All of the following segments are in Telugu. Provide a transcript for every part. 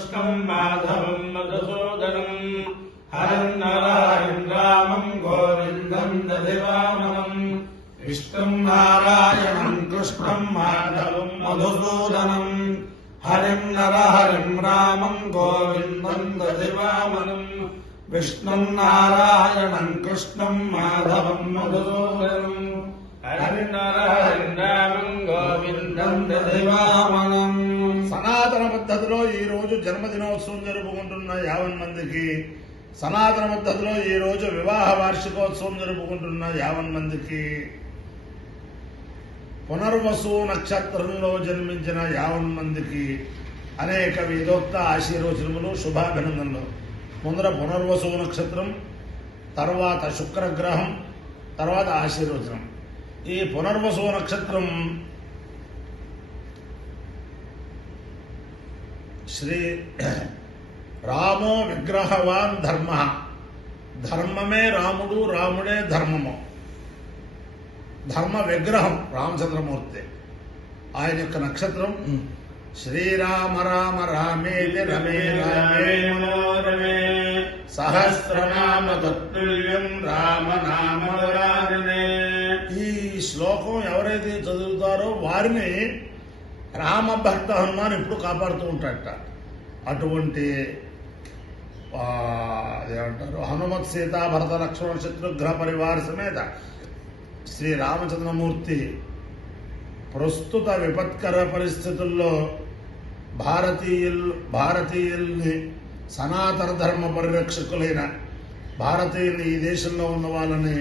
कृष्णम् माधवम् मधुसूदनम् हरम् नारायणम् रामम् गोविन्दम् दधिवामनम् विष्णुम् नारायणम् कृष्णम् माधवम् मधुसूदनम् हरिम् नरहरिम् रामम् गोविन्दम् दधिवामनम् विष्णुम् नारायणम् कृष्णम् माधवम् मधुसूदनम् हरिम् नरहरिम् रामम् गोविन्दम् दधिवामनम्. సనాతన పద్ధతిలో ఈ రోజు జన్మదినోత్సవం జరుపుకుంటున్న 50 మందికి, సనాతన పద్ధతిలో ఈ రోజు వివాహ వార్షికోత్సవం జరుపుకుంటున్న 50 మందికి, పునర్వసు నక్షత్రంలో జన్మించిన 50 మందికి అనేక వేదోక్త ఆశీర్వచనములు, శుభాభినందనలు. ముందర పునర్వసు నక్షత్రం, తర్వాత శుక్రగ్రహం, తర్వాత ఆశీర్వచనం. ఈ పునర్వసు నక్షత్రం శ్రీ రామో విగ్రహవాన్ ధర్మ, ధర్మమే రాముడు, రాముడే ధర్మము. ధర్మ విగ్రహం రామచంద్రమూర్తి. ఆయన యొక్క నక్షత్రం శ్రీరామ రామ రామేతి రమే రామే మనోరమే సహస్రనామ తత్తుల్యం రామనామవరాననే. ఈ శ్లోకం ఎవరైతే చదువుతారో వారిని రామభక్త హనుమాన్ ఎప్పుడు కాపాడుతూ ఉంటాడట. అటువంటి అదేమంటారు, హనుమత్ సీతా భరత లక్ష్మణ శత్రుఘ్న పరివార సమేత శ్రీ రామచంద్రమూర్తి ప్రస్తుత విపత్కర పరిస్థితుల్లో భారతీయుల్ని సనాతన ధర్మ పరిరక్షకులైన భారతీయుల్ని, ఈ దేశంలో ఉన్న వాళ్ళని,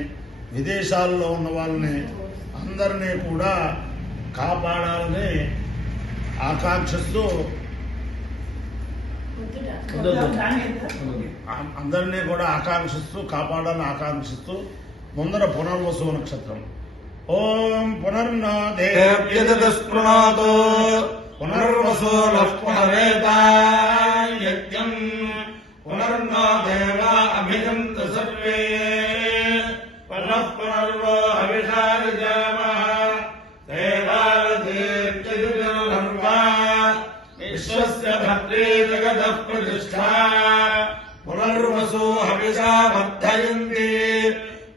విదేశాల్లో ఉన్న వాళ్ళని అందరినీ కూడా కాపాడాలని ఆకాంక్షిస్తూ, అందరినీ కూడా కాపాడాలని ఆకాంక్షిస్తూ ముందర పునర్వసు నక్షత్రం. ఓం పునర్నో దేవ్యదస్పృణోతో పునర్వసు పునరేతాయజ్ఞం పునర్నో దేవా అభిజంతు సర్వే పునః పునర్వో హవిషారిజామః విశ్వస్య భద్రే జగదః ప్రతిష్ఠా పునర్వసు హవిషా వర్ధయంతి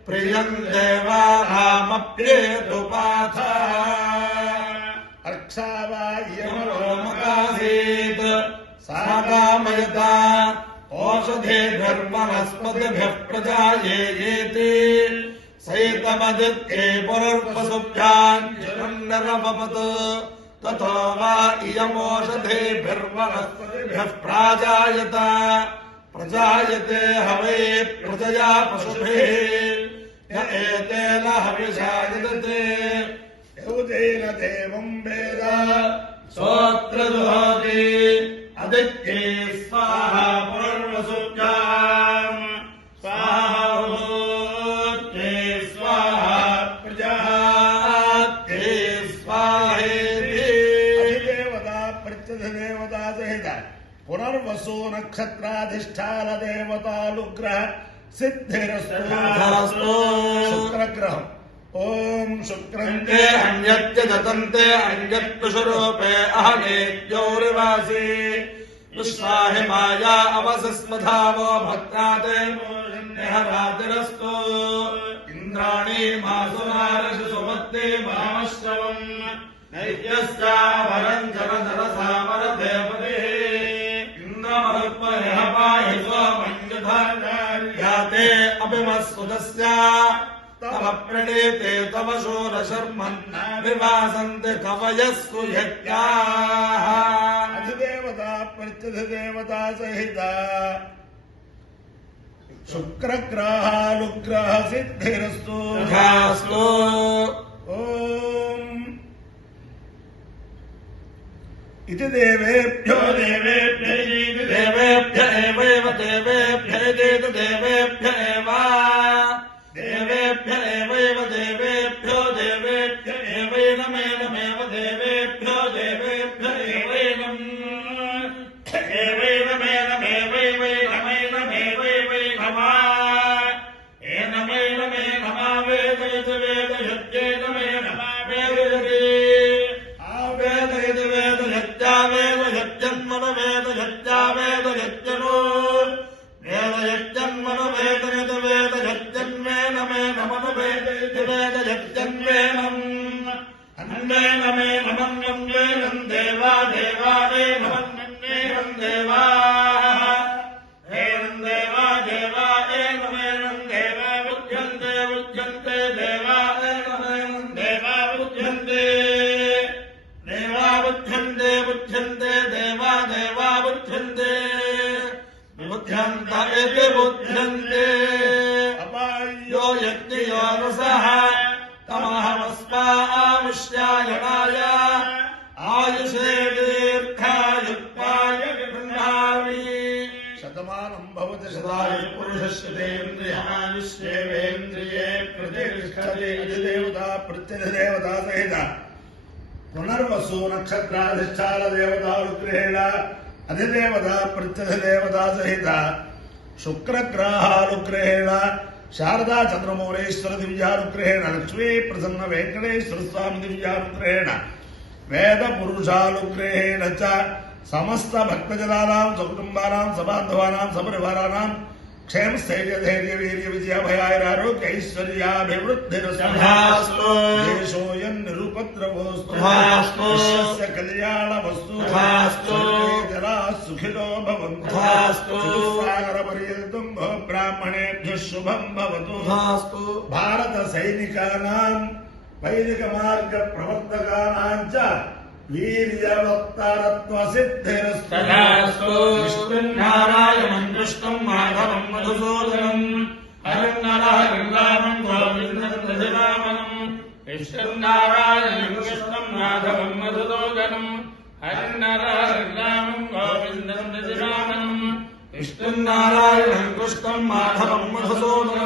ప్రియం దేవానామప్యేతుపాథ అక్షావాయమరోమకాసీత్ సాకామయత ఓషధేభిర్వనస్పతిభిః ప్రజాయేతి సైతమదిత్యే పునర్వసుభ్యాం చిరంనరమపత్ తతో వా ఇయమోషధేభిర్వనస్పతిభిః ప్రాజాయత ప్రజాయతే హవే ప్రజయా పశుభిః ఏతేన హవిషాయతే యౌదేన దేవం వేద స్తోత్ర జుహోతి అదిత్యే స్వాహా పునర్వసుభ్యాం స్వాహా హోత్యే స్వాహా ప్రజాతే స్వాహేతి. అధిదేవతా ప్రత్యధిదేవతా సహిత పునర్వసు నక్షత్రాధిష్టాన దేవతానుగ్రహ సిద్ధిరస్తు. శుక్రగ్రహం. ఓం శుక్రంతే అన్యత్య దతంతే అన్యత్పుషరూపే అహనేత్యోరివాసి విశ్వాహి మాయా అవసస్మధావో భక్తాతే రాతిరస్తు ఇంద్రాణి మాసునారసి సుమత్తే మామశ్రవం నైత్యస్యావరం జరసరసామర దేవతే ఇంద్రమరుపహపాహి సోమన్యధార్యాతే అభిమస్సుదస్య తవ ప్రణీతే తవ శూరశర్మన్న వివాసంతి కవయస్సు యజ్ఞాః. అధిదేవతా ప్రత్యధిదేవతా సహిత శుక్రగ్రహానుగ్రహ సిద్ధిరస్తు. ఓం इति देवेभ्यो देवेभ्य देवेभ्य एवैव देवेभ्य देत देवेभ्य एव देवेभ्य एवैव देवेभ्यो देवेभ्य एवैनमेव देवेभ्यो देवेभ्य एवैनम् एवैनमेवैवैनमेवैवै नमः एनमैनमे नमः वेदयत वेदयत्येनमे नमः वेदयति वेद यज्ञन्मन वेद बुध्यन्ते विबुध्यन्त इति बुध्यन्ते अपायो यज्ञयो रसः तमहमस्मामुष्यायणाय आयुषे दीर्घायुक्ताय गृह्णामि शतमानं भवति शतायु पुरुषस्येन्द्रियायुष्येवेन्द्रिये प्रतिष्ठते अधिदेवता प्रत्यधिदेवता सहित पुनर्वसु नक्षत्राधिष्ठान देवता रुद्रेण अधिदेवता प्रत्यधिदेवता सहित शुक्रग्रहानुग्रहेण शारदा चंद्रमौलेश्वर दिव्यानुग्रहेण लक्ष्मी प्रसन्न वेंकटेश्वर स्वामी दिव्यानुग्रहेण वेद पुरुषानुग्रहेण च समस्त भक्तजनानां सकुटुंबानां सबान्धवानां सपरिवाराणां क्षेम स्थैर्य धैर्य वीर्य विजय भयारोग्य ऐश्वर्याभिवृद्धिरस्तु देशोऽयं निरुपद्रवोऽस्तु विश्वस्य कल्याणमस्तु जनाः सुखिनो भवन्तु चतुस्सागरपर्यन्तं ब्राह्मणेभ्यः शुभं भवतु भारत सैनिकानां वैदिक मार्ग प्रवर्तकानां च वीर्यवत्तारत्वसिद्धिरस्तु विष्णुनारायणं कृष्णं माधवं मधुसूदनं हरिं नारायणं रामं गोविन्दं दशनामनं विष्णुनारायणं कृष्णं माधवं मधुसूदनं हरिं नारायणं रामं गोविन्दं दशनामनं विष्णुनारायणं कृष्णं माधवं मधुसूदनं